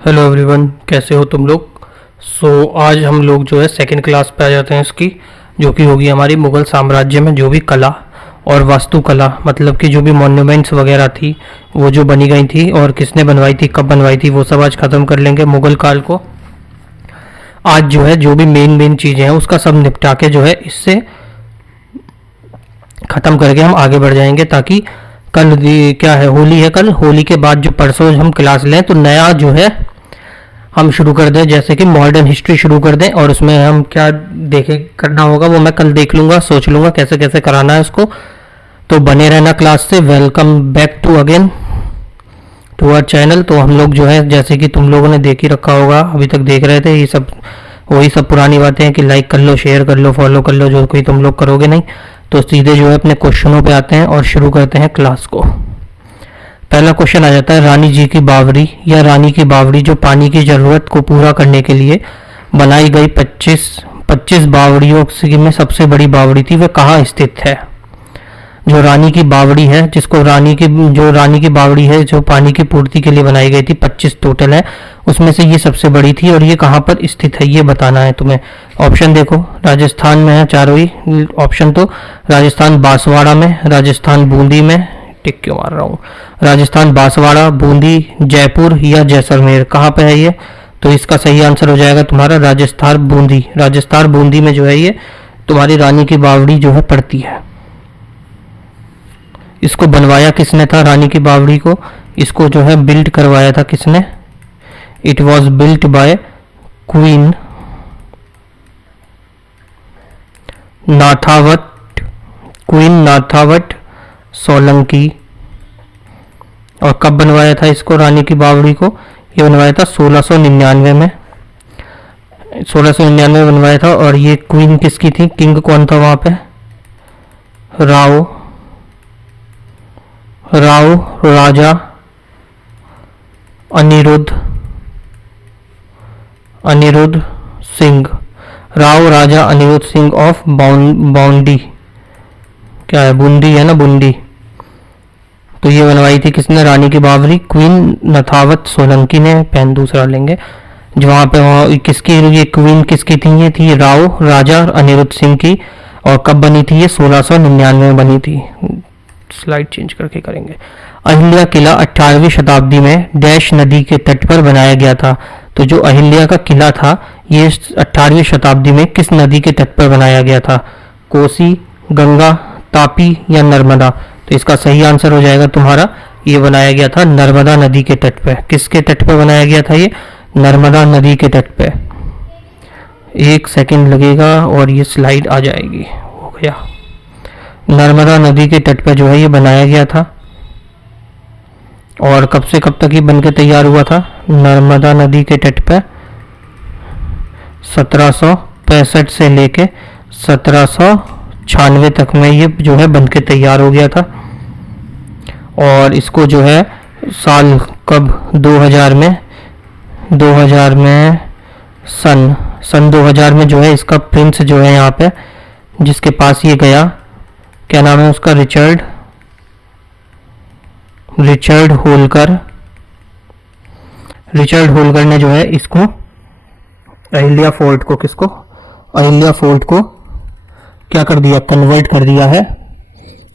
Hello everyone, कैसे हो तुम लोग। आज हम लोग जो है सेकंड क्लास पे आ जाते हैं इसकी, जो कि होगी हमारी मुगल साम्राज्य में जो भी कला और वास्तुकला, मतलब कि जो भी मॉन्यूमेंट्स वगैरह थी वो जो बनी गई थी और किसने बनवाई थी, कब बनवाई थी, वो सब आज ख़त्म कर लेंगे मुगल काल को। आज जो है जो भी मेन मेन चीज़ें हैं उसका सब निपटा के जो है इससे ख़त्म करके हम आगे बढ़ जाएंगे, ताकि कल क्या है, होली है कल, होली के बाद जो परसों हम क्लास लें तो नया जो है हम शुरू कर दें, जैसे कि मॉडर्न हिस्ट्री शुरू कर दें। और उसमें हम क्या देखे करना होगा वो मैं कल देख लूँगा, सोच लूँगा कैसे कैसे कराना है उसको। तो बने रहना क्लास से। Welcome back to again to our channel. तो हम लोग जो है, जैसे कि तुम लोगों ने देख ही रखा होगा, अभी तक देख रहे थे, ये सब वही सब पुरानी बातें हैं कि लाइक कर लो, शेयर कर लो, फॉलो कर लो, जो कोई तुम लोग करोगे नहीं। तो सीधे जो है अपने क्वेश्चनों पे आते हैं और शुरू करते हैं क्लास को। पहला क्वेश्चन आ जाता है, रानी जी की बावड़ी या रानी की बावड़ी जो पानी की ज़रूरत को पूरा करने के लिए बनाई गई 25 बावड़ियों में सबसे बड़ी बावड़ी थी, वह कहाँ स्थित है। जो रानी की बावड़ी है, जिसको रानी की बावड़ी है जो पानी की पूर्ति के लिए बनाई गई थी, 25 टोटल है, उसमें से ये सबसे बड़ी थी और ये कहाँ पर स्थित है ये बताना है तुम्हें। ऑप्शन देखो, राजस्थान में है चारों ही ऑप्शन। तो राजस्थान बांसवाड़ा में, राजस्थान बूंदी में, टिक क्यों मार रहा हूँ, राजस्थान बांसवाड़ा, बूंदी, जयपुर या जैसलमेर, कहाँ पे है ये। तो इसका सही आंसर हो जाएगा तुम्हारा राजस्थान बूंदी। राजस्थान बूंदी में जो है ये तुम्हारी रानी की बावड़ी जो है पड़ती है। इसको बनवाया किसने था, रानी की बावड़ी को, इसको जो है बिल्ड करवाया था किसने। It was built by queen Nathawat, queen Nathawat Solanki. और कब बनवाया था इसको, रानी की बावड़ी को, ये बनवाया था 1699 में, 1699 में बनवाया था। और ये क्वीन किसकी थी, किंग कौन था वहाँ पे, राव राजा अनिरुद्ध सिंह, राव राजा अनिरुद्ध सिंह ऑफ बाउंडी, क्या है, बूंदी है ना, बूंदी। तो ये बनवाई थी किसने, रानी की बावड़ी, क्वीन नथावत सोलंकी ने। पेन दूसरा लेंगे, जो वहाँ पे वहाँ किसकी, ये क्वीन किसकी थी, ये थी राव राजा अनिरुद्ध सिंह की। और कब बनी थी ये, 1699 में बनी थी। स्लाइड चेंज करके करेंगे। अहिल्या किला 18वीं शताब्दी में डैश नदी के तट पर बनाया गया था। तो जो अहिल्या का किला था ये 18वीं शताब्दी में किस नदी के तट पर बनाया गया था, कोसी, गंगा, तापी या नर्मदा। तो इसका सही आंसर हो जाएगा तुम्हारा, ये बनाया गया था नर्मदा नदी के तट पे। किसके तट पर बनाया गया था ये, नर्मदा नदी के तट पे। एक सेकंड लगेगा और ये स्लाइड आ जाएगी, हो गया। नर्मदा नदी के तट पर जो है ये बनाया गया था। और कब से कब तक ये बनकर तैयार हुआ था, नर्मदा नदी के तट पर 1765 से लेके 1796 तक में ये जो है बनके तैयार हो गया था। और इसको जो है साल कब, 2000 में सन 2000 में जो है इसका प्रिंस जो है यहाँ पे जिसके पास ये गया, क्या नाम है उसका, रिचर्ड होलकर ने जो है इसको अहिल्या फोर्ट को, किसको, अहिल्या फोर्ट को क्या कर दिया, कन्वर्ट कर दिया है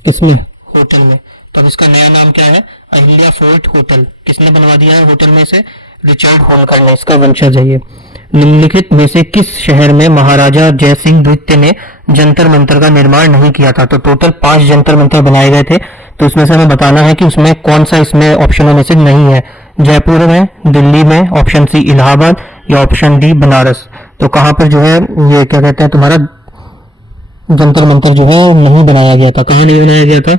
किसमें, होटल में। तो अब इसका नया नाम क्या है, अहिल्या फोर्ट होटल। किसने बनवा दिया है होटल में से, रिचर्ड होलकर ने, इसका वंशज है ये। निम्नलिखित में से किस शहर में महाराजा जयसिंह द्वितीय ने जंतर मंतर का निर्माण नहीं किया था। तो टोटल 5 जंतर मंतर बनाए गए थे, तो इसमें से हमें बताना है कि उसमें कौन सा इसमें ऑप्शनों में से नहीं है। जयपुर में, दिल्ली में, ऑप्शन सी इलाहाबाद या ऑप्शन डी बनारस। तो कहाँ पर जो है ये क्या कहते हैं तुम्हारा जंतर मंतर जो है नहीं बनाया गया था, कहाँ नहीं बनाया गया था।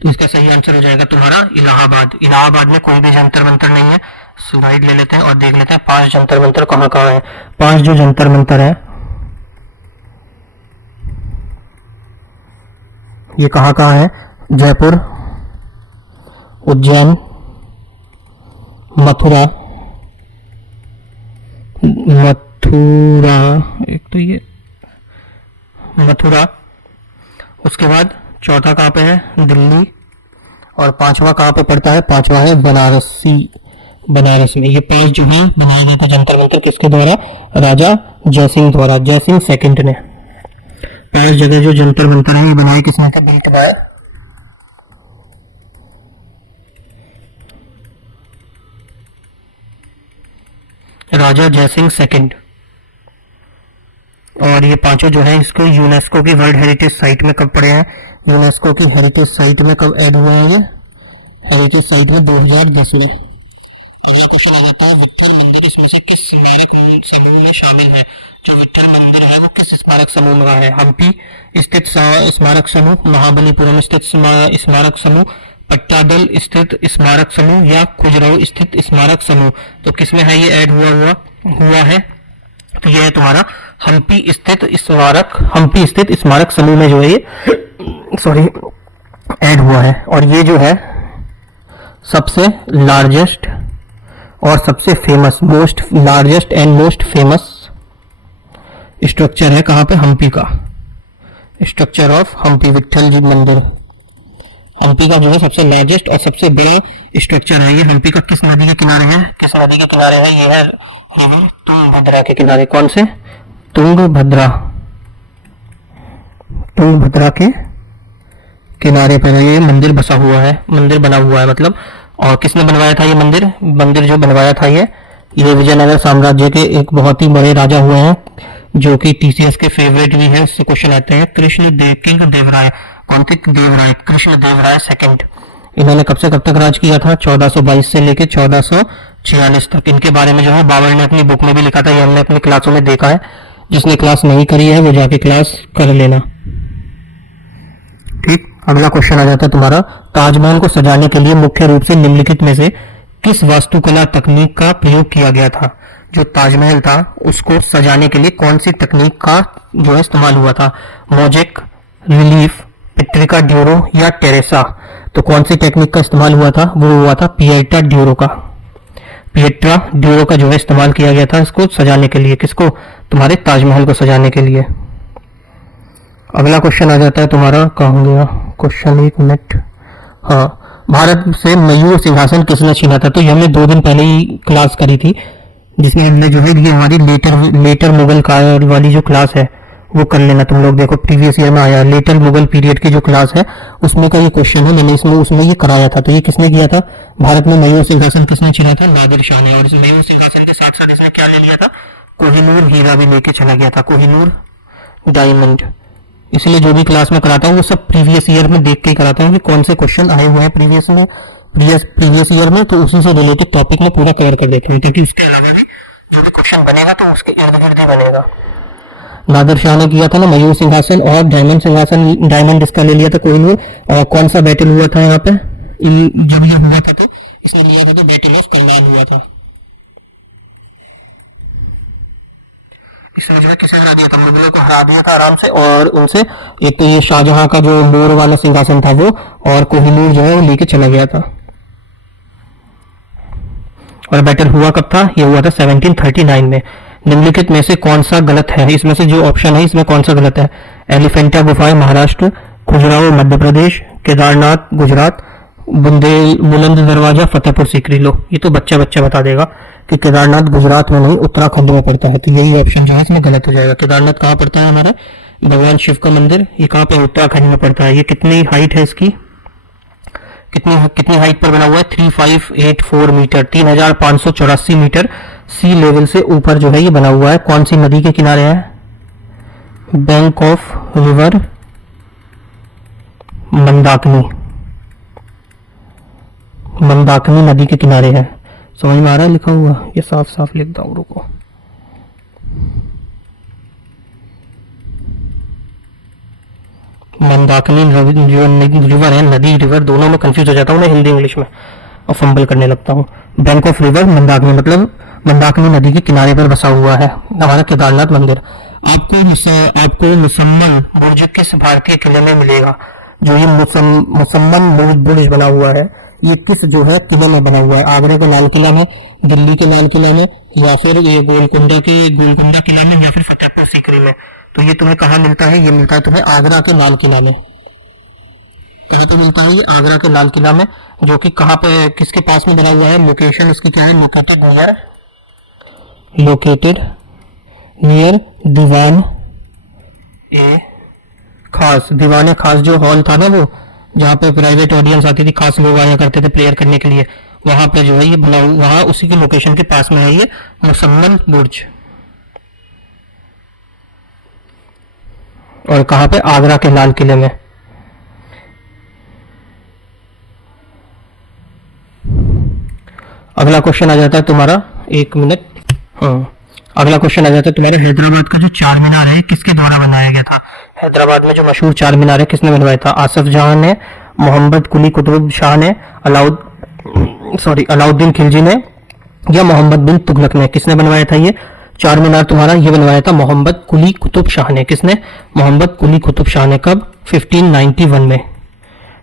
तो इसका सही आंसर हो जाएगा तुम्हारा इलाहाबाद। इलाहाबाद में कोई भी जंतर मंतर नहीं है। स्लाइड ले लेते हैं और देख लेते हैं 5 जंतर मंतर कहाँ कहाँ है। 5 जो जंतर मंतर है ये कहाँ कहाँ है, जयपुर, उज्जैन, मथुरा, एक तो ये मथुरा, उसके बाद चौथा कहाँ पे है, दिल्ली, और पांचवा कहाँ पे पड़ता है, पांचवा है बनारसी, बनारस में। ये 5 जो है बनाया गया था जंतर मंतर किसके द्वारा? राजा जयसिंह द्वारा, जयसिंह सेकंड ने। 5 जगह जो जंतर मंतर है ये बनाए किसने थे? Built by Raja Jaisingh second. और ये पांचों जो है इसको यूनेस्को की वर्ल्ड हेरिटेज साइट में कब पड़े हैं? यूनेस्को की हेरिटेज साइट में कब ऐड हुए हैं? ये हेरिटेज साइट में 2010 में। अगला क्वेश्चन आ जाता है विट्ठल मंदिर इसमें से किस स्मारक समूह में शामिल है? जो विट्ठल मंदिर है वो किस स्मारक समूह में है? हम्पी स्थित स्मारक समूह, महाबलीपुरम स्थित स्मारक समूह, पट्टादल स्थित स्मारक समूह या खजुराहो स्थित स्मारक समूह। तो किसमें है ये ऐड हुआ है? तो यह है तुम्हारा हम्पी स्थित स्मारक समूह में जो है ये ऐड हुआ है। और ये जो है सबसे लार्जेस्ट और सबसे famous, largest and most famous structure है कहाँ पे? हम्पी का स्ट्रक्चर ऑफ हम्पी, विट्ठल जी मंदिर। हम्पी का जो है सबसे लार्जेस्ट और सबसे बड़ा स्ट्रक्चर है ये। हम्पी का किस नदी के किनारे है? किस नदी के किनारे है? ये है रिवर तुंगभद्रा के किनारे। कौन से? तुंगभद्रा के किनारे पर ये मंदिर बसा हुआ है, मंदिर बना हुआ है मतलब। और किसने बनवाया था ये मंदिर जो बनवाया था ये विजयनगर साम्राज्य के एक बहुत ही बड़े राजा हुए हैं जो कि टीसीएस के फेवरेट भी है। इससे क्वेश्चन आते हैं किंग देवराय। कौन थे? देवराय, कृष्ण देवराय सेकंड। इन्होंने कब से कब तक राज किया था? 1422 से लेकर 1446 तक। इनके बारे में जो है बाबर ने अपनी बुक में भी लिखा था, ये हमने अपनी क्लासों में देखा है। जिसने क्लास नहीं करी है वो जाके क्लास कर लेना, ठीक। अगला क्वेश्चन आ जाता है तुम्हारा, ताजमहल को सजाने के लिए मुख्य रूप से निम्नलिखित में से किस वास्तुकला तकनीक का प्रयोग किया गया था? जो ताजमहल था उसको सजाने के लिए कौन सी तकनीक का जो है इस्तेमाल हुआ था? मोजेक, रिलीफ, पिट्रिका ड्यूरो या टेरेसा। तो कौन सी टेक्निक का इस्तेमाल हुआ था? वो हुआ था पिएट्रा ड्यूरो का जो है इस्तेमाल किया गया था इसको सजाने के लिए। किसको? तुम्हारे ताजमहल को सजाने के लिए। अगला क्वेश्चन आ जाता है तुम्हारा, कहाँ गया क्वेश्चन, एक मिनट। हाँ, भारत से मयूर सिंहासन किसने छीना था? तो ये हमने 2 दिन पहले ही क्लास करी थी जिसमें हमने जो है ये हमारी लेटर मुगल काल वाली जो क्लास है वो कर लेना तुम लोग। देखो प्रीवियस ईयर में आया लेटर मुगल पीरियड की जो क्लास है उसमें का ये क्वेश्चन है, मैंने उसमें ये कराया था। तो ये किसने किया था? भारत में मयूर सिंहासन किसने छीना था? नादिर शाह ने। और इस मयूर सिंहासन के साथ साथ इसने क्या ले लिया था? कोहिनूर हीरा भी लेके चला गया था, कोहिनूर डायमंड। इसलिए जो भी क्लास में कराता हूँ वो सब प्रीवियस ईयर में देख के ही कराता हूँ कि कौन से क्वेश्चन आए हुए हैं प्रीवियस ईयर में, तो उसी से रिलेटेड टॉपिक में पूरा कवर कर देता हूँ ताकि उसके अलावा भी जो भी क्वेश्चन बनेगा तो उसके इर्द गिर्द ही बनेगा। नादिर शाह ने किया था ना मयूर सिंहासन, और डायमंड इसका ले लिया था कोहिनूर। और कौन सा बैटल हुआ था यहाँ पे जब ये हुआ था? तो इसने लिया था तो बैटल ऑफ करवान हुआ था। इसमें जो है किसे हरा दिया था? मुगलों को हरा दिया था आराम से। और उनसे एक तो ये शाहजहां का जो मोर वाला सिंहासन था वो, और कोहिनूर जो है वो लेके चला गया था। और बैटल हुआ कब था? ये हुआ था 1739 में। निम्नलिखित में से कौन सा गलत है? इसमें से जो ऑप्शन है इसमें कौन सा गलत है? एलिफेंटा गुफाएं महाराष्ट्र, खजुराहो मध्य प्रदेश, केदारनाथ गुजरात, बुलंद दरवाजा फतेहपुर सीकरी। लो ये तो बच्चा बता देगा कि केदारनाथ गुजरात में नहीं उत्तराखंड में पड़ता है, तो यही ऑप्शन जो है इसमें गलत हो जाएगा। केदारनाथ कहाँ पड़ता है? हमारा भगवान शिव का मंदिर, ये कहाँ पे? उत्तराखंड में पड़ता है। ये कितनी हाइट है इसकी? कितनी हाइट पर बना हुआ है? 3584 मीटर, 3584 मीटर सी लेवल से ऊपर जो है ये बना हुआ है। कौन सी नदी के किनारे है? बैंक ऑफ रिवर मंदाकिनी नदी के किनारे है। समझ में आ रहा है लिखा हुआ? ये साफ साफ लिखता हूँ, रुको। मंदाकिनी जो रिवर है, नदी रिवर दोनों में कंफ्यूज हो जाता हूँ मैं हिंदी इंग्लिश में और फंबल करने लगता हूँ। बैंक ऑफ रिवर मंदाकिनी मतलब मंदाकिनी नदी के किनारे पर बसा हुआ है हमारा केदारनाथ मंदिर। आपको मुसम्मन बुर्ज किस भारतीय किले में मिलेगा? जो ये मुसम्मन बुर्ज बना हुआ है ये किस जो है किले में बना हुआ है? आगरा के लाल किला में, दिल्ली के लाल किला में, या फिर ये गोलकुंडा किला में, या फिर फतेहपुर सीकरी में। तो ये तुम्हें कहाँ मिलता है? ये मिलता है तुम्हें आगरा के लाल किला में। कहाँ पे मिलता है ये? आगरा के लाल किला में, जो कि कहाँ पे, किसके पास में बना हुआ है? लोकेशन इसकी क्या है? लोकेटेड नियर दीवान ए खास। दीवान ए खास जो हॉल था ना, वो जहाँ पे प्राइवेट ऑडियंस आती थी, खास लोग आया करते थे प्रेयर करने के लिए, वहां पे जो है ये बना हुआ, वहां उसी की लोकेशन के पास में है ये मुसम्मल बुर्ज। और कहाँ पे? आगरा के लाल किले में। अगला क्वेश्चन आ जाता है तुम्हारा, एक मिनट, हाँ, अगला क्वेश्चन आ जाता है तुम्हारे, हैदराबाद का जो चार मीनार है किसके द्वारा बनाया गया था? हैदराबाद में जो मशहूर चार मीनार है किसने बनवाया था? आसफ जहां ने, मोहम्मद कुली कुतुब शाह ने, अलाउद्दीन खिलजी ने, या मोहम्मद बिन तुगलक ने? किसने बनवाया था ये चार मीनार तुम्हारा? ये बनवाया था मोहम्मद कुली कुतुब शाह ने। किसने? मोहम्मद कुली कुतुब शाह ने। कब? 1591 में।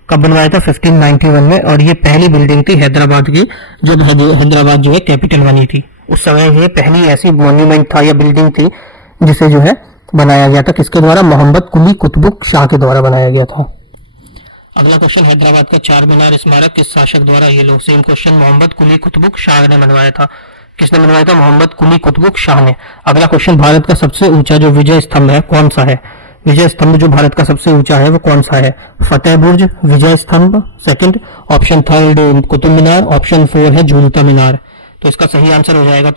कब बनवाया था? 1591 में। और ये पहली बिल्डिंग थी हैदराबाद की, जब हैदराबाद जो है कैपिटल बनी थी, उस समय ये पहली ऐसी मॉन्यूमेंट था या बिल्डिंग थी जिसे जो है बनाया गया था। किसके द्वारा? मोहम्मद कुली कुतुब शाह के द्वारा बनाया गया था। अगला क्वेश्चन, हैदराबाद का चार मीनार स्मारक किस शासक द्वारा? ये लो सेम क्वेश्चन, मोहम्मद कुली कुतुब शाह ने बनवाया था। किसने बनवाया था? मोहम्मद कुली कुतुब शाह ने। अगला क्वेश्चन, भारत का सबसे ऊंचा जो विजय स्तंभ है कौन सा है? विजय स्तंभ जो भारत का सबसे ऊंचा है वो कौन सा है? फतेह बुर्ज, विजय स्तंभ, second option, third Qutub Minar, option 4 है झूलता मीनार। तो इसका सही आंसर हो जाएगा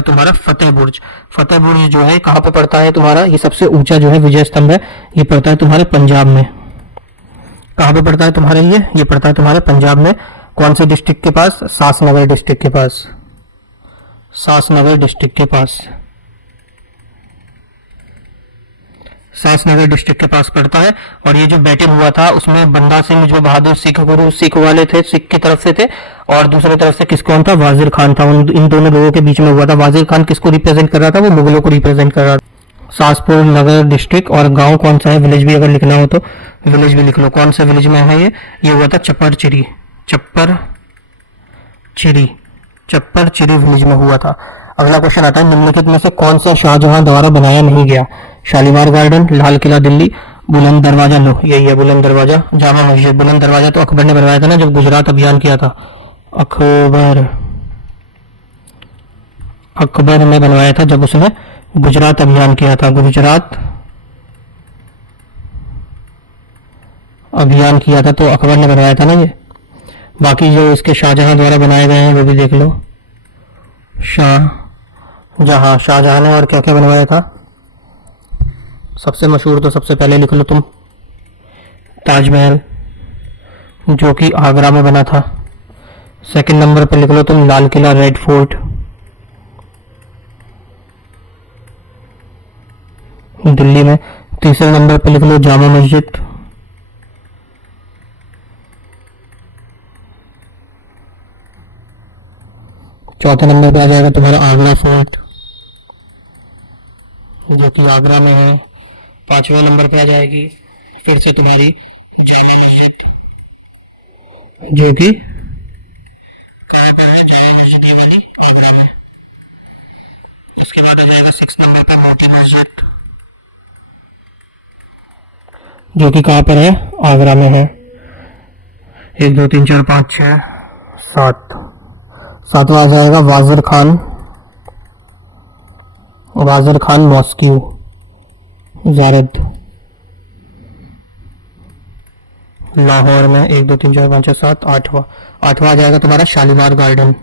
तुम्हारा फतेह बुर्ज। फतेह बुर्ज जो है कहाँ पे पड़ता है तुम्हारा? ये सबसे ऊंचा जो है विजय स्तंभ है, ये पड़ता है तुम्हारे पंजाब में। कहाँ पे पड़ता है तुम्हारे? ये पड़ता है तुम्हारे पंजाब में। कौन से डिस्ट्रिक्ट के पास? सासनगर डिस्ट्रिक्ट के पास। सासनगर डिस्ट्रिक्ट के पास पड़ता है। और ये जो बैटल हुआ था उसमें बंदा सिंह जो बहादुर सिख गुरु सिख वाले थे, सिख की तरफ से थे, और दूसरी तरफ से कौन था? वाजिर खान था। इन दोनों लोगों के बीच में हुआ था। वाजिर खान किसको रिप्रेजेंट कर रहा था? वो मुगलों को रिप्रेजेंट कर रहा था। सासपुर नगर डिस्ट्रिक्ट। और गांव कौन सा है? विलेज भी अगर लिखना हो तो विलेज भी लिख लो। कौन सा विलेज में है ये हुआ था चप्पर चिरी विलेज में हुआ था। अगला क्वेश्चन आता है, निम्नलिखित में से कौन सा शाहजहां द्वारा बनाया नहीं गया? शालीमार गार्डन, लाल किला दिल्ली, बुलंद दरवाजा। लो यही है बुलंद दरवाजा, जामा मस्जिद। बुलंद दरवाजा तो अकबर ने बनवाया था ना, जब गुजरात अभियान किया था। अकबर ने बनवाया था जब उसने गुजरात अभियान किया था। तो अकबर ने बनवाया था ना ये। बाकी जो इसके शाहजहां द्वारा बनाए गए हैं वो भी देख लो। शाहजहां ने और क्या क्या बनवाया था? सबसे मशहूर तो सबसे पहले लिख लो तुम, ताजमहल, जो कि आगरा में बना था। सेकंड नंबर पर लिख लो तुम लाल किला, रेड फोर्ट दिल्ली में। तीसरे नंबर पर लिख लो जामा मस्जिद। चौथे नंबर पे आ जाएगा तुम्हारा आगरा फोर्ट, जो कि आगरा में है। पांचवें नंबर पे आ जाएगी फिर से तुम्हारी जामा मस्जिद, जो कि कहाँ पर है? जामा मस्जिद ये वाली आगरा में। इसके बाद आ जाएगा 6 नंबर पर मोती मस्जिद, जो कि कहाँ पर है? आगरा में है। 1 2 3 4 5 6 7। सातवां आ जाएगा वाजिर खान मॉस्क्यू, जारद, लाहौर में। 1 2 3 4 5 6 7। आठवां आ जाएगा तुम्हारा शालीमार गार्डन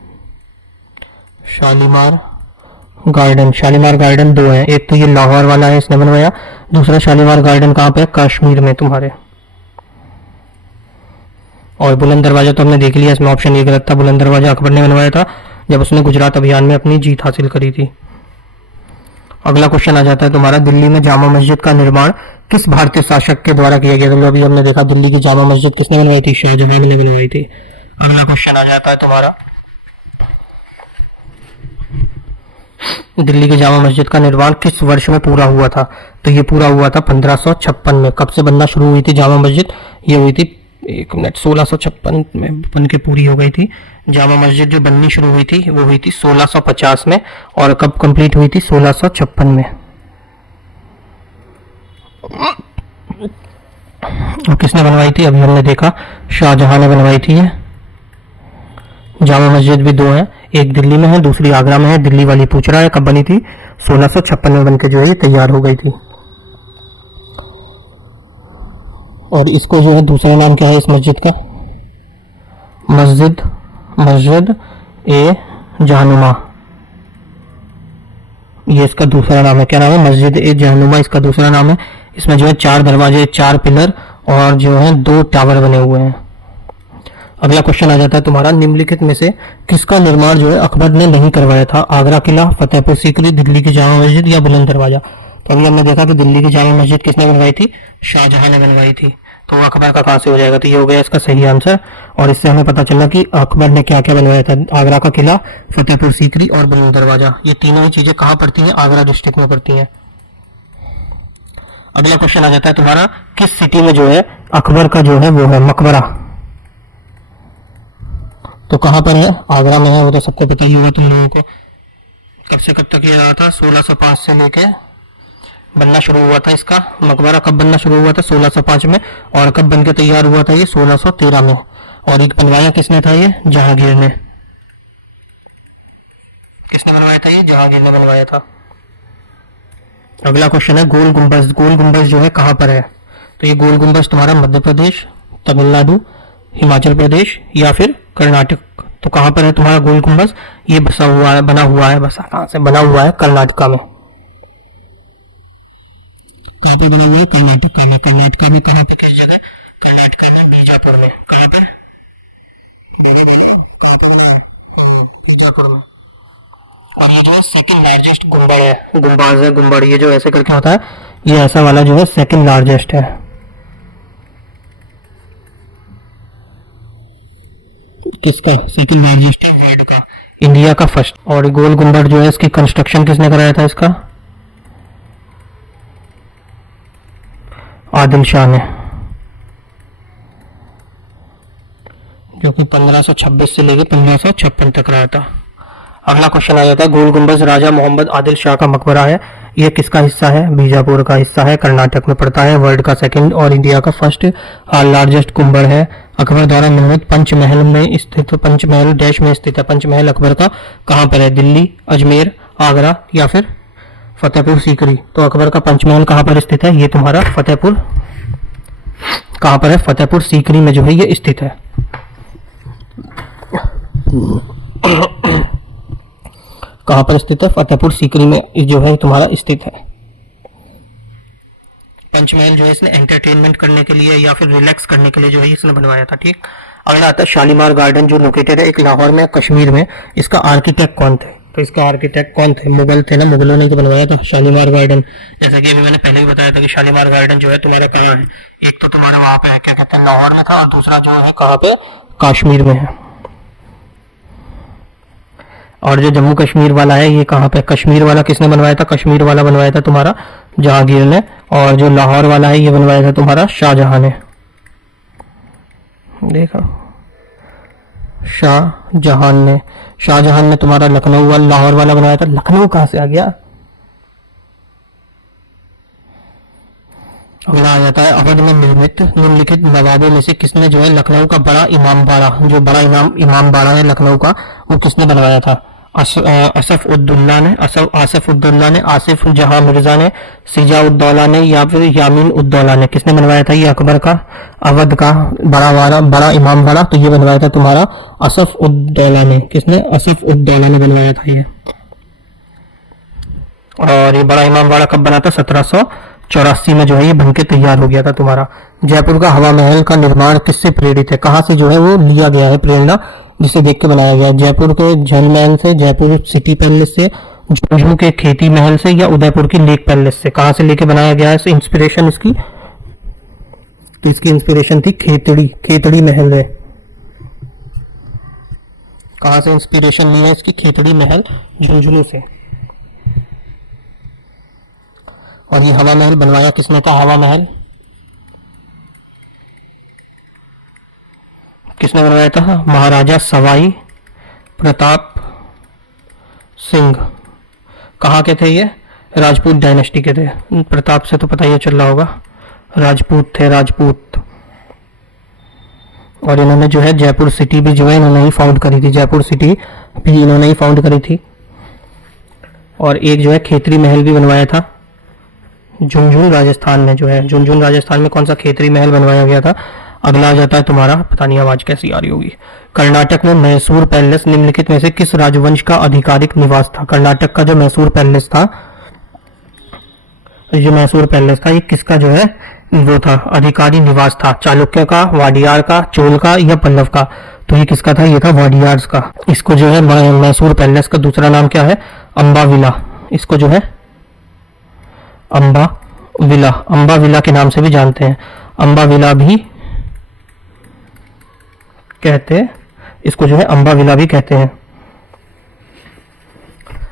2 है। एक तो ये लाहौर वाला है, इसने बनवाया। दूसरा शालीमार गार्डन कहाँ पे है? कश्मीर में तुम्हारे। और बुलंद दरवाजा तो हमने देख लिया, इसमें ऑप्शन ये गलत था। बुलंद दरवाजा अकबर ने बनवाया था जब उसने गुजरात अभियान में अपनी जीत हासिल करी थी। अगला क्वेश्चन आ जाता है तुम्हारा, दिल्ली में जामा मस्जिद का निर्माण किस भारतीय शासक के द्वारा किया गया? तो अभी हमने देखा दिल्ली की जामा मस्जिद किसने बनवाई थी? शाहजहां ने बनवाई थी। अगला क्वेश्चन आ जाता है तुम्हारा, दिल्ली की जामा मस्जिद का निर्माण किस वर्ष में पूरा हुआ था? तो ये पूरा हुआ था 1556 में। कब से बनना शुरू हुई थी जामा मस्जिद? ये हुई थी 1656 में बन के पूरी हो गई थी। जामा मस्जिद जो बननी शुरू हुई थी वो हुई थी 1650 में। और कब कंप्लीट हुई थी? 1656 में। और किसने बनवाई थी? अभी हमने देखा शाहजहां ने बनवाई थी ये। जामा मस्जिद भी दो है, एक दिल्ली में है, दूसरी आगरा में है। दिल्ली वाली पूछ रहा है कब बनी थी? 1656 में बनके जो है ये तैयार हो गई थी। और इसको जो है दूसरा नाम क्या है इस मस्जिद का? मस्जिद ए जहानुमा, ये इसका दूसरा नाम है। क्या नाम है? मस्जिद ए जहानुमा इसका दूसरा नाम है। इसमें जो है 4 दरवाजे, 4 पिलर और जो है 2 टावर बने हुए हैं। अगला क्वेश्चन आ जाता है तुम्हारा, निम्नलिखित में से किसका निर्माण जो है अकबर ने नहीं करवाया था? आगरा किला, फतेहपुर सीकरी, दिल्ली की जामा मस्जिद या बुलंद दरवाजा? तो अभी हमने देखा कि दिल्ली की जामा मस्जिद किसने बनवाई थी? शाहजहां ने बनवाई थी। तो अकबर का कहां से हो जाएगा? तो ये हो गया इसका सही आंसर। और इससे हमें पता चला कि अकबर ने क्या क्या बनवाया था। आगरा का किला, फतेहपुर सीकरी और बुलंद दरवाजा, ये तीनों ही चीजें कहाँ पड़ती हैं? आगरा डिस्ट्रिक्ट में पड़ती हैं। अगला क्वेश्चन आ जाता है तुम्हारा, किस सिटी में जो है अकबर का जो है वो है मकबरा? तो कहां पर है? आगरा में है, वो तो सबको पता ही होगा तुम लोगों को। कब से कब तक ये रहा था? 1605 से लेके बनना शुरू हुआ था इसका मकबरा। कब बनना शुरू हुआ था? 1605 में। और कब बनके तैयार हुआ था ये? 1613 में। और एक बनवाया किसने था ये? जहांगीर ने। किसने बनवाया था ये? जहांगीर ने बनवाया था। अगला क्वेश्चन है गोल गुंबज। गोल गुंबज जो है कहां पर है? तो ये गोल गुंबज तुम्हारा मध्य प्रदेश, तमिलनाडु, हिमाचल प्रदेश या फिर कर्नाटक। तो कहां पर है तुम्हारा गोल गुंबज? ये बसा हुआ है, बना हुआ है, बसा कहां से बना हुआ है? कर्नाटका में। कहां पर बना हुआ है? कर्नाटका में। कर्नाटका में कहां पर? किस जगह? कर्नाटका में बीजापुर में। कहां पर? कहां पर बना है? बीजापुर में। और ये जो है सेकंड लार्जेस्ट गुंबद है, गुंबाज है, गुंबद, ये जो ऐसे करके होता है, ये ऐसा वाला जो है सेकंड लार्जेस्ट है। किसका सेकंड लार्जेस्ट है? वर्ल्ड का, इंडिया का फर्स्ट। और गोल गुंबद जो है इसकी कंस्ट्रक्शन किसने कराया था इसका? आदिल शाह ने, जो कि 1526 से लेकर 1556 तक रहा था। अगला क्वेश्चन आ जाता है, गोल गुंबज राजा मोहम्मद आदिल शाह का मकबरा है, ये किसका हिस्सा है? बीजापुर का हिस्सा है, कर्नाटक में पड़ता है, वर्ल्ड का सेकंड और इंडिया का फर्स्ट लार्जेस्ट गुंबद है। अकबर द्वारा निर्मित पंचमहल में स्थित, पंचमहल डैश में स्थित है। पंचमहल अकबर का कहां पर है? दिल्ली, अजमेर, आगरा या फिर फतेहपुर सीकरी? तो अकबर का पंचमहल कहां पर स्थित है? ये तुम्हारा फतेहपुर, कहां पर है? फतेहपुर सीकरी में जो है ये स्थित है। कहां पर स्थित है? फतेहपुर सीकरी में जो है तुम्हारा स्थित है। पंचमहल जो है इसने एंटरटेनमेंट करने के लिए या फिर रिलैक्स करने के लिए जो है इसने बनवाया था। ठीक। अगला आता है शालीमार गार्डन, जो लोकेटेड है एक लाहौर में, कश्मीर में। इसका आर्किटेक्ट कौन थे? तो इसका आर्किटेक्ट कौन थे? मुगल थे ना, मुगलों ने तो बनवाया था शालीमार गार्डन। जैसा कि अभी मैंने पहले भी बताया था कि शालीमार गार्डन जो है तुम्हारा कहाँ है? एक तो तुम्हारा वहां पे है, क्या कहते हैं, लाहौर में था, और दूसरा जो है कहाँ पे? कश्मीर में है। और जो जम्मू कश्मीर वाला है ये कहाँ पे? कश्मीर वाला किसने बनवाया था? कश्मीर वाला बनवाया था तुम्हारा जहांगीर ने। और जो लाहौर वाला है ये बनवाया था तुम्हारा शाहजहां ने। देखा, शाहजहां ने तुम्हारा लखनऊ वाला, लाहौर वाला बनवाया था। लखनऊ कहां से आ गया? अगला आ जाता है, अवध में निर्मित निम्नलिखित नवाबों में से किसने जो है लखनऊ का बड़ा इमाम बाड़ा, जो बड़ा इमाम बाड़ा है लखनऊ का, वो किसने बनवाया था? असफ उद्दौला ने, आसिफ जहां मिर्जा ने, सिजा उद्दौला ने या फिर यामीन उद्दौला ने? किसने बनवाया था ये अकबर का अवध का बड़ा इमाम बाड़ा? तो ये बनवाया था तुम्हारा असफ उद्दौला ने। किसने? असफ उद्दौला ने बनवाया था ये। और ये बड़ा इमाम बाड़ा कब बना था? 1784 में जो है ये बनके तैयार हो गया था तुम्हारा। जयपुर का हवा महल का निर्माण किससे प्रेरित है? कहां से जो है वो लिया गया है प्रेरणा, जिसे देख के बनाया गया है? जयपुर के जल महल से, जयपुर सिटी पैलेस से, झुंझुनू के खेती महल से या उदयपुर की लेक पैलेस से? कहां से लेके बनाया गया है? इंस्पिरेशन इसकी, तो इसकी इंस्पिरेशन थी खेतड़ी महल है। कहां से इंस्पिरेशन ली है इसकी? खेतड़ी महल, झुंझुनू से। और ये हवा महल बनवाया किसने था? हवा महल किसने बनवाया था? महाराजा सवाई प्रताप सिंह। कहाँ के थे ये? राजपूत डायनेस्टी के थे। प्रताप से तो पता ही चल रहा होगा, राजपूत थे, राजपूत। और इन्होंने जो है जयपुर सिटी भी जो है इन्होंने ही फाउंड करी थी, जयपुर सिटी भी इन्होंने ही फाउंड करी थी। और एक जो है खेतरी महल भी बनवाया था झुंझुनू राजस्थान में, जो है झुंझुनू राजस्थान में कौन सा खेतरी महल बनवाया गया था। अगला आ जाता है तुम्हारा, पता नहीं आवाज कैसी आ रही होगी। कर्नाटक में मैसूर पैलेस निम्नलिखित में से किस राजवंश का आधिकारिक निवास था। कर्नाटक का जो मैसूर पैलेस था, जो मैसूर पैलेस था, ये किसका जो है वो था, अधिकारी निवास था। चालुक्य का, वाडियार का, चोल का या पल्लव का। तो ये किसका था, ये था वाडियार्स का। इसको जो है मैसूर पैलेस का दूसरा नाम क्या है, अम्बा विला। इसको जो है अम्बा विला, अम्बा विला के नाम से भी जानते हैं, अम्बा विला भी कहते हैं इसको, जो है अम्बा विला भी कहते हैं।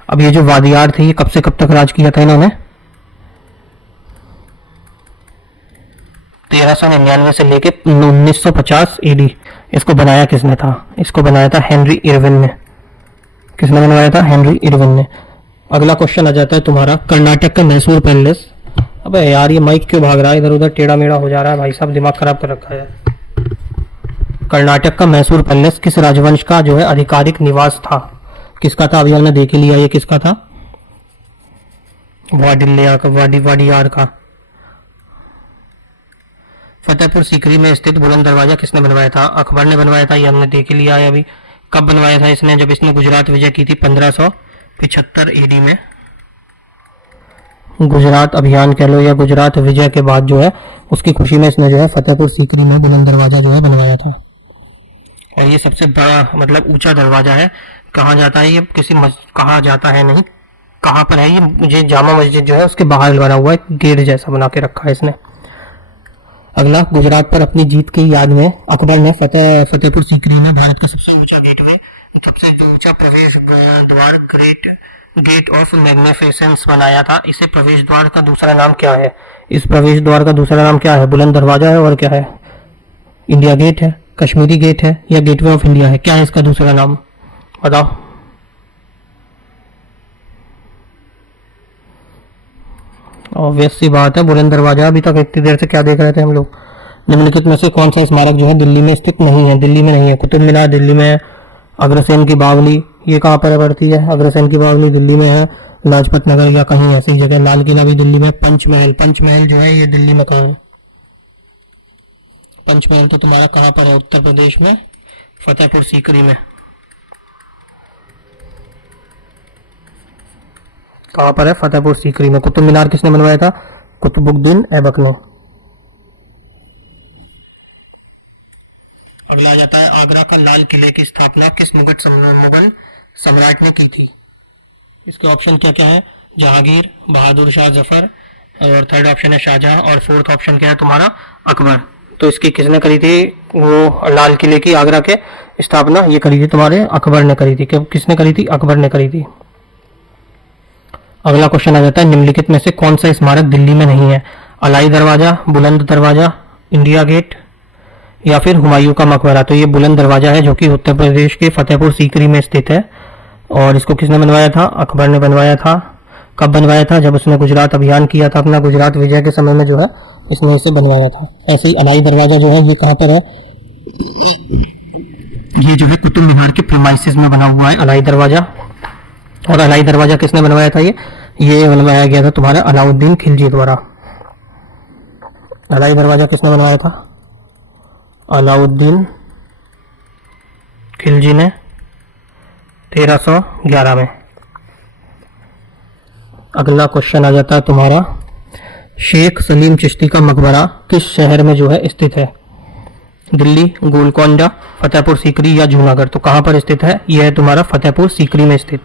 अब ये जो वादियार थे, ये कब से कब तक राज किया था इन्होंने, 1399 से लेके 1950 एडी। इसको बनाया किसने था, इसको बनाया था हेनरी इरविन ने। किसने बनवाया था, हेनरी इरविन ने। अगला क्वेश्चन आ जाता है तुम्हारा, कर्नाटक का मैसूर पैलेस। अबे यार ये माइक क्यों भाग रहा है इधर उधर, टेढ़ा मेढ़ा हो जा रहा है भाई साहब, दिमाग खराब कर रखा है। कर्नाटक का मैसूर पैलेस किस राजवंश का जो है आधिकारिक निवास था, किसका था, अभी हमने देख लिया ये किसका था, वाडियार का। फतेहपुर सीकरी में स्थित बुलंद दरवाजा किसने बनवाया था, अकबर ने बनवाया था, ये हमने देख लिया है अभी। कब बनवाया था इसने, जब इसने गुजरात विजय की थी 1575 एडी में। गुजरात अभियान कह लो या गुजरात विजय के बाद जो है उसकी खुशी में इसने जो है फतेहपुर सीकरी में बुलंद दरवाजा जो है बनवाया था। और ये सबसे बड़ा मतलब ऊंचा दरवाजा है। कहाँ जाता है ये, कहाँ जाता है नहीं, कहाँ पर है ये, मुझे जामा मस्जिद जो है उसके बाहर बना हुआ है, गेट जैसा बना के रखा है इसने। अगला, गुजरात पर अपनी जीत की याद में अकबर ने फतेहपुर सीकरी में भारत का सबसे ऊंचा गेटवे, सबसे ऊंचा प्रवेश द्वार गेट ऑफ मैग्निफिसेंस बनाया था। इसे प्रवेश द्वार का दूसरा नाम क्या है, इस प्रवेश द्वार का दूसरा नाम क्या है, बुलंद दरवाजा है और क्या है, इंडिया गेट है, कश्मीरी गेट है या गेटवे ऑफ इंडिया है, क्या है इसका दूसरा नाम बताओ। ऑब्वियस सी बात है बुलंद दरवाजा। अभी तक इतनी देर से क्या देख रहे थे हम लोग। निम्नलिखित में से कौन सा स्मारक जो है दिल्ली में स्थित नहीं है, दिल्ली में नहीं है। कुतुब मीनार दिल्ली में है, अग्रसेन की बावली ये कहाँ पर पड़ती है, अग्रसेन की बावली दिल्ली में है, लाजपत नगर या कहीं ऐसी जगह, लाल किला भी दिल्ली में, पंचमहल जो है ये दिल्ली में कहाँ है, पंचमहल तो तुम्हारा कहाँ पर है, उत्तर प्रदेश में, फतेहपुर सीकरी में। कहाँ पर है, फतेहपुर सीकरी में। कुतुब मीनार किसने बनवाया था, कुतुबुद्दीन ऐबक ने। अगला आ जाता है, आगरा का लाल किले की स्थापना किस मुगल सम्राट ने की थी। इसके ऑप्शन क्या क्या है, जहांगीर, बहादुर शाह जफर, और थर्ड ऑप्शन है शाहजहां, और फोर्थ ऑप्शन क्या है तुम्हारा, अकबर। तो इसकी किसने करी थी, वो लाल किले की आगरा के स्थापना ये करी थी तुम्हारे अकबर ने करी थी। किसने करी थी, अकबर ने करी थी। अगला क्वेश्चन आ जाता है, निम्नलिखित में से कौन सा स्मारक दिल्ली में नहीं है, अलाई दरवाजा, बुलंद दरवाजा, इंडिया गेट या फिर हुमायूं का मकबरा। तो ये बुलंद दरवाजा है जो कि उत्तर प्रदेश के फतेहपुर सीकरी में स्थित है। और इसको किसने बनवाया था, अकबर ने बनवाया था। कब बनवाया था, जब उसने गुजरात अभियान किया था अपना, गुजरात विजय के समय में जो है उसने इसे बनवाया था। ऐसे ही अलाई दरवाजा जो है ये कहाँ पर है, ये जो है कुतुब मीनार के प्रीमाइसेस में बना हुआ है अलाई दरवाजा। और अलाई दरवाजा किसने बनवाया था, ये बनवाया गया था तुम्हारा अलाउद्दीन खिलजी द्वारा। अलाई दरवाजा किसने बनवाया था, अलाउद्दीन खिलजी ने 1311 में। अगला क्वेश्चन आ जाता है तुम्हारा, शेख सलीम चिश्ती का मकबरा किस शहर में जो है स्थित है, दिल्ली, गोलकोंडा, फतेहपुर सीकरी या जूनागढ़। तो कहां पर स्थित है, यह है तुम्हारा फतेहपुर सीकरी में स्थित,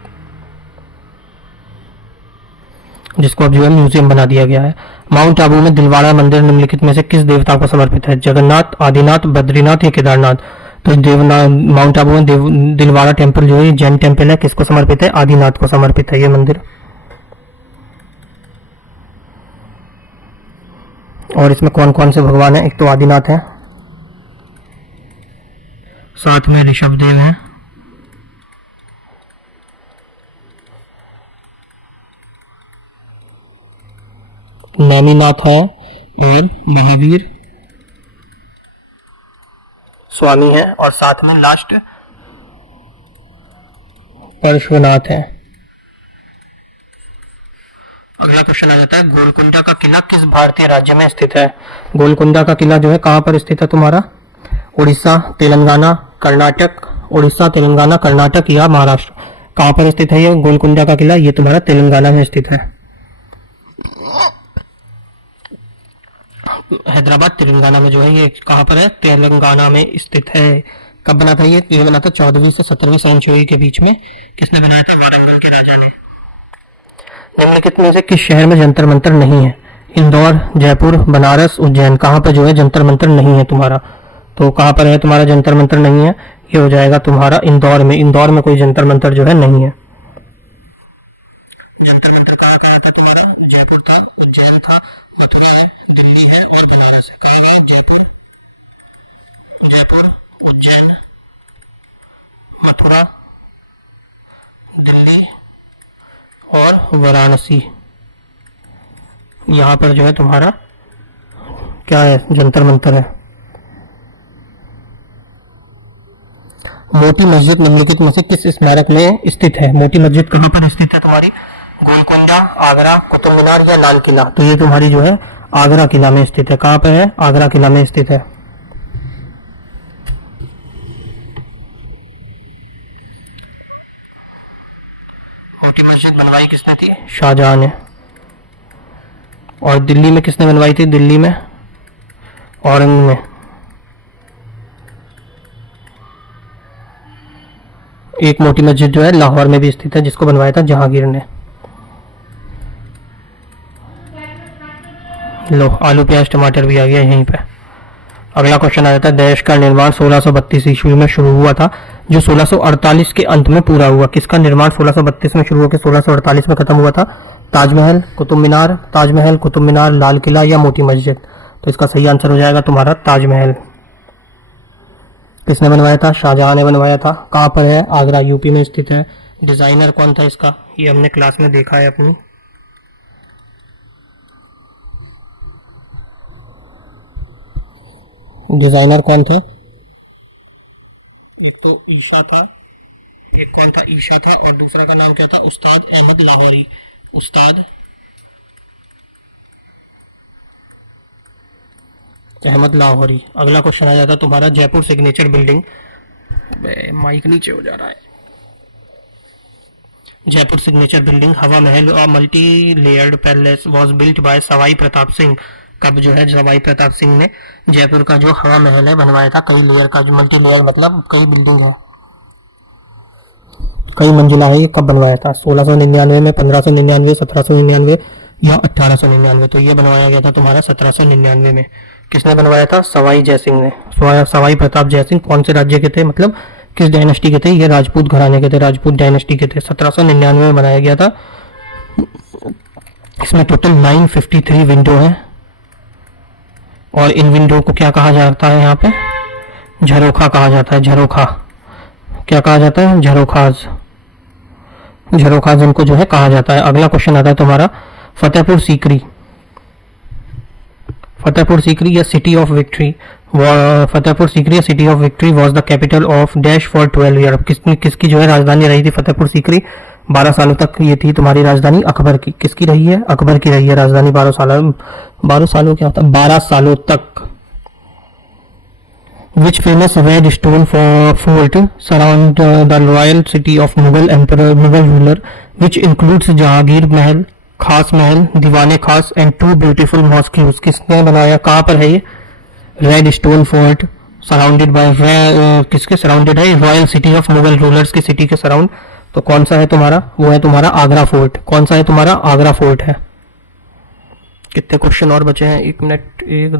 जिसको अब जो है म्यूजियम बना दिया गया है। माउंट आबू में दिलवाड़ा मंदिर निम्नलिखित में से किस देवता को समर्पित है, जगन्नाथ, आदिनाथ, बद्रीनाथ या केदारनाथ। तो माउंट आबू में दिलवाड़ा टेम्पल जो है जैन टेम्पल है, किसको समर्पित है, आदिनाथ को समर्पित है ये मंदिर। और इसमें कौन कौन से भगवान है, एक तो आदिनाथ है, साथ में ऋषभदेव है, नेमिनाथ है, और महावीर स्वामी है, और साथ में लास्ट पार्श्वनाथ है। अगला क्वेश्चन आ जाता है, गोलकुंडा का किला किस भारतीय राज्य में स्थित है? गोलकुंडा का किला जो है कहाँ पर स्थित है तुम्हारा? उड़ीसा, तेलंगाना, कर्नाटक, उड़ीसा, तेलंगाना, कर्नाटक या महाराष्ट्र? कहाँ पर स्थित है ये गोलकुंडा का किला? ये तुम्हारा तेलंगाना में स्थित है। हैदराबाद तेलंगाना में जो है ये कहाँ पर है? तेलंगाना में स्थित है। कब बना था ये बना था 14वीं से 17वीं सेंचुरी के बीच में। किसने बनाया था? वारंगल के राजा ने। निम्नलिखित में से किस शहर में जंतर मंतर नहीं है? इंदौर, जयपुर, बनारस, उज्जैन। कहाँ पर जो है जंतर मंतर नहीं है तुम्हारा? तो कहाँ पर है तुम्हारा जंतर मंतर नहीं है? ये हो जाएगा तुम्हारा इंदौर में। इंदौर में कोई जंतर मंतर जो है नहीं है। जंतर मंतर कहाँ गया था तुम्हारा? जयपुर था, उज्जैन था, मथुरा है, दिल्ली है और बनारस है। कहाँ गया? जयपुर, जयपुर, उज्जैन, मथुरा, दिल्ली और वाराणसी। यहाँ पर जो है तुम्हारा क्या है? जंतर मंतर है। मोती मस्जिद निम्नलिखित में से किस स्मारक में स्थित है? मोती मस्जिद कहाँ पर स्थित है तुम्हारी? गोलकुंडा, आगरा, कुतुब मीनार या लाल किला? तो ये तुम्हारी जो है आगरा किला में स्थित है। कहाँ पर है? आगरा किला में स्थित है। मोती मस्जिद बनवाई किसने थी? शाहजहां ने। और दिल्ली में किसने बनवाई थी? दिल्ली में औरंग ने। एक मोटी मस्जिद जो है लाहौर में भी स्थित है, जिसको बनवाया था जहांगीर ने। लो, आलू प्याज टमाटर भी आ गया यहीं पे। अगला क्वेश्चन आ जाता है, देश का निर्माण 1632 ईस्वी में शुरू हुआ था, जो 1648 के अंत में पूरा हुआ। किसका निर्माण 1632 में शुरू होकर 1648 में खत्म हुआ था? ताजमहल, कुतुब मीनार, ताजमहल, कुतुब मीनार, लाल किला या मोती मस्जिद? तो इसका सही आंसर हो जाएगा तुम्हारा ताजमहल। किसने बनवाया था? शाहजहां ने बनवाया था। कहाँ पर है? आगरा, यूपी में स्थित है। डिजाइनर कौन था इसका? ये हमने क्लास में देखा है अपनी। डिजाइनर कौन था? एक तो ईशा था, एक कौन था? ईशा था, और दूसरा का नाम क्या था? उस्ताद अहमद लाहौरी। उस्ताद अहमद लाहौरी। अगला क्वेश्चन आ जाता तुम्हारा, जयपुर सिग्नेचर बिल्डिंग। माइक नीचे हो जा रहा है। जयपुर सिग्नेचर बिल्डिंग हवा महल और multi layered palace was built bye Sawai Pratap Singh. कब जो है सवाई प्रताप सिंह ने जयपुर का जो हवा महल है बनवाया था? कई लेयर का, जो मल्टी लेयर मतलब कई बिल्डिंग है, कई मंजिला है। ये कब बनवाया था? 1699 में, 1599, 1799 या 1899? तो ये बनवाया गया था तुम्हारा 1799 में। किसने बनवाया था? सवाई जयसिंह ने। सवाई प्रताप जयसिंह कौन से राज्य के थे, मतलब किस डायनेस्टी के थे? ये राजपूत घराने के थे, राजपूत डायनेस्टी के थे। 1799 में बनाया गया था। इसमें टोटल 953 विंडो है, और इन विंडो को क्या कहा जाता है? यहाँ पे झरोखा कहा जाता है। झरोखा क्या कहा जाता है? झरोखाज। झरोखाज इनको जो है कहा जाता है। अगला क्वेश्चन आता है तुम्हारा, फतेहपुर सीकरी। फतेहपुर सीकरी या city of victory. Fatehpur Sikri या city of victory was the capital of dash for 12 year. किसकी जो है राजधानी रही थी फतेहपुर सीकरी? 12 सालों तक ये थी तुम्हारी राजधानी अकबर की। किसकी रही है? अकबर की रही है राजधानी 12 सालों। 12 सालों क्या होता है? 12 सालों तक। Which famous red stone fort surround the royal city of Mughal ruler, which includes Jahangir Mahal, खास महल, दीवाने खास एंड 2 ब्यूटीफुल मॉस्क्यूज। किसने बनाया? कहाँ पर है ये? Red stone fort surrounded by, किसके सराउंडेड है? Royal city of Mughal rulers की सिटी के सराउंड। तो कौन सा है तुम्हारा? वो है तुम्हारा आगरा फोर्ट। कौन सा है तुम्हारा? आगरा फोर्ट है। कितने क्वेश्चन और बचे हैं? 1 मिनट, 1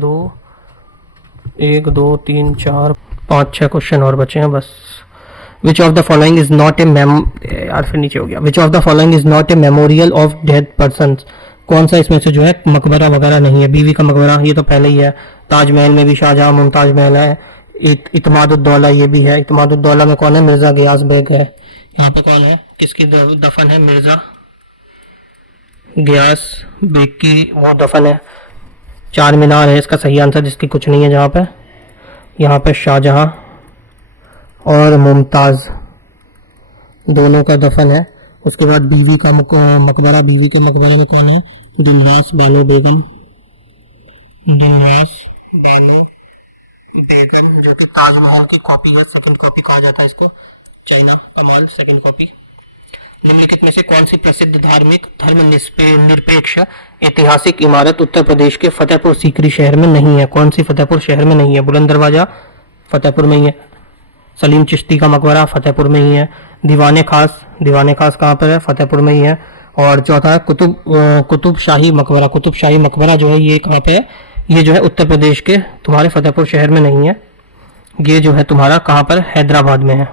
2 3 4 5 6 क्वेश्चन और बचे हैं बस। विच of the following is not a यार फिर नीचे हो गया। विच of the following is not a memorial of dead person. कौन सा इसमें से जो है मकबरा वगैरह नहीं है? बीवी का मकबरा ये तो पहले ही है। ताजमहल में भी शाहजहां मुमताज महल है। इत्मादुद्दौला ये भी है। इत्मादुद्दौला में कौन है? मिर्जा गियास बेग है। यहाँ पे कौन है? किसकी दफन है? मिर्जा गियास बेग की वो दफन है। चार मीनार है इसका सही आंसर, जिसकी कुछ नहीं है जहाँ पे। यहाँ पे शाहजहां और मुमताज़ दोनों का दफन है। उसके बाद बीवी का मकबरा, बीवी के मकबरे में कौन है? दिलवास बानो बेगम, दिलवास बानो बेगम, जो कि ताजमहल की कॉपी है, सेकंड कॉपी कहा जाता है इसको, चाइना का माल, सेकंड कॉपी। निम्नलिखित में से कौन सी प्रसिद्ध धार्मिक धर्म निरपेक्ष ऐतिहासिक इमारत उत्तर प्रदेश के फतेहपुर सीकरी शहर में नहीं है? कौन सी फतेहपुर शहर में नहीं है? बुलंद दरवाजा फतेहपुर में ही है। सलीम चिश्ती का मकबरा फतेहपुर में ही है। दीवाने खास कहाँ पर है? फतेहपुर में ही है। और चौथा है कुतुब शाही मकबरा। कुतुब शाही मकबरा जो है ये कहाँ पे है? ये जो है उत्तर प्रदेश के तुम्हारे फतेहपुर शहर में नहीं है, ये जो है तुम्हारा कहाँ पर? हैदराबाद में है।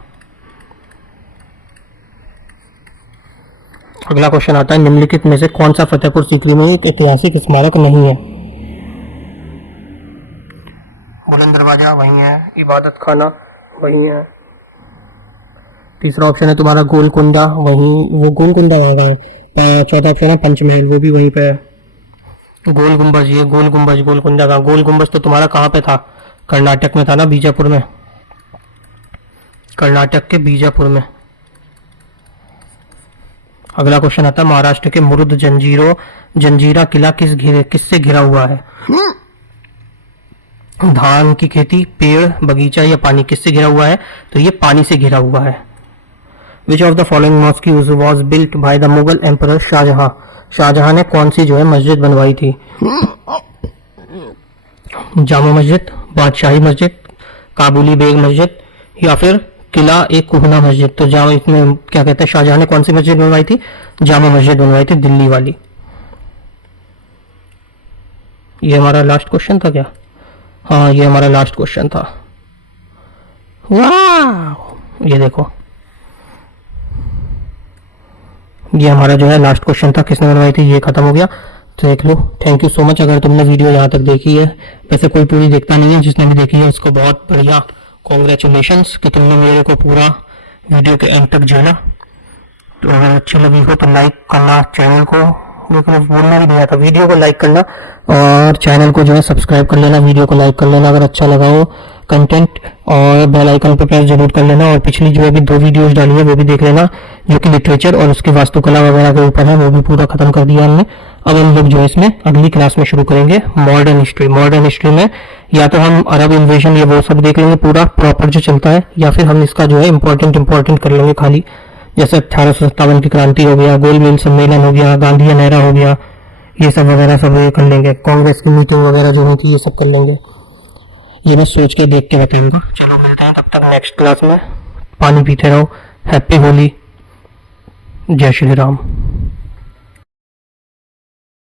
अगला क्वेश्चन आता है, निम्नलिखित में से कौन सा फतेहपुर सीकरी में एक ऐतिहासिक स्मारक नहीं है? बुलंद दरवाजा वही है, इबादत खाना वही है। तीसरा ऑप्शन है तुम्हारा गोलकुंडा, वही वो गोलकुंडा होगा। चौथा ऑप्शन है पंचमहल, वो भी वहीं पे है। गोल गुंबज, ये गोल गुंबज, गोलकुंडा का गोल गुंबज तो तुम्हारा कहाँ पे था? कर्नाटक में था ना, बीजापुर में, कर्नाटक के बीजापुर में। अगला क्वेश्चन आता है, महाराष्ट्र के मुरुद जंजीरा किला किससे घिरा हुआ है? धान की खेती, पेड़, बगीचा या पानी, किससे घिरा हुआ है? तो ये पानी से घिरा हुआ है। Which of the following mosque was built by the Mughal emperor Shah Jahan? Shah Jahan ने कौन सी जो है मस्जिद बनवाई थी? जामा मस्जिद, बादशाही मस्जिद, काबुली बेग मस्जिद या फिर किला एक कुहना मस्जिद। तो जामा, इसमें क्या कहते हैं, शाहजहां ने कौन सी मस्जिद बनवाई थी? जामा मस्जिद बनवाई थी, दिल्ली वाली। ये हमारा लास्ट क्वेश्चन था क्या? हाँ, ये हमारा लास्ट क्वेश्चन था। वाह, ये देखो, ये हमारा जो है लास्ट क्वेश्चन था, किसने बनवाई थी, ये खत्म हो गया। तो देख लो। थैंक यू सो मच अगर तुमने वीडियो यहाँ तक देखी है। वैसे कोई पूरी देखता नहीं है, जिसने भी देखी है उसको बहुत बढ़िया कॉन्ग्रेचुलेशंस कि तुमने मेरे को पूरा वीडियो के एंड तक झेला। तो अगर अच्छी लगी हो तो लाइक करना चैनल को, लेकिन बोलना भी नहीं आता, वीडियो को लाइक करना और चैनल को जो है सब्सक्राइब कर लेना, वीडियो को लाइक कर लेना अगर अच्छा लगा हो कंटेंट, और बेल आइकन पर प्रेस जरूर कर लेना। और पिछली जो अभी 2 वीडियोस डाली है वो भी देख लेना, जो कि लिटरेचर और उसकी वास्तुकला वगैरह के ऊपर है, वो भी पूरा खत्म कर दिया हमने। अब हम लोग जो है इसमें अगली क्लास में शुरू करेंगे मॉडर्न हिस्ट्री। मॉडर्न हिस्ट्री में या तो हम अरब इन्वेजन या वो सब देख लेंगे पूरा प्रॉपर जो चलता है, या फिर हम इसका जो है इंपॉर्टेंट कर लेंगे खाली, जैसे 1857 की क्रांति हो गया, गोलमेज सम्मेलन हो गया, गांधी नहरा हो गया, ये सब वगैरह सब कर लेंगे। कांग्रेस की मीटिंग वगैरह जो हुई थी ये सब कर लेंगे। ये मैं सोच के देख के बताऊंगा। चलो मिलते हैं तब तक नेक्स्ट क्लास में। पानी पीते रहो। हैप्पी होली, जय श्री राम।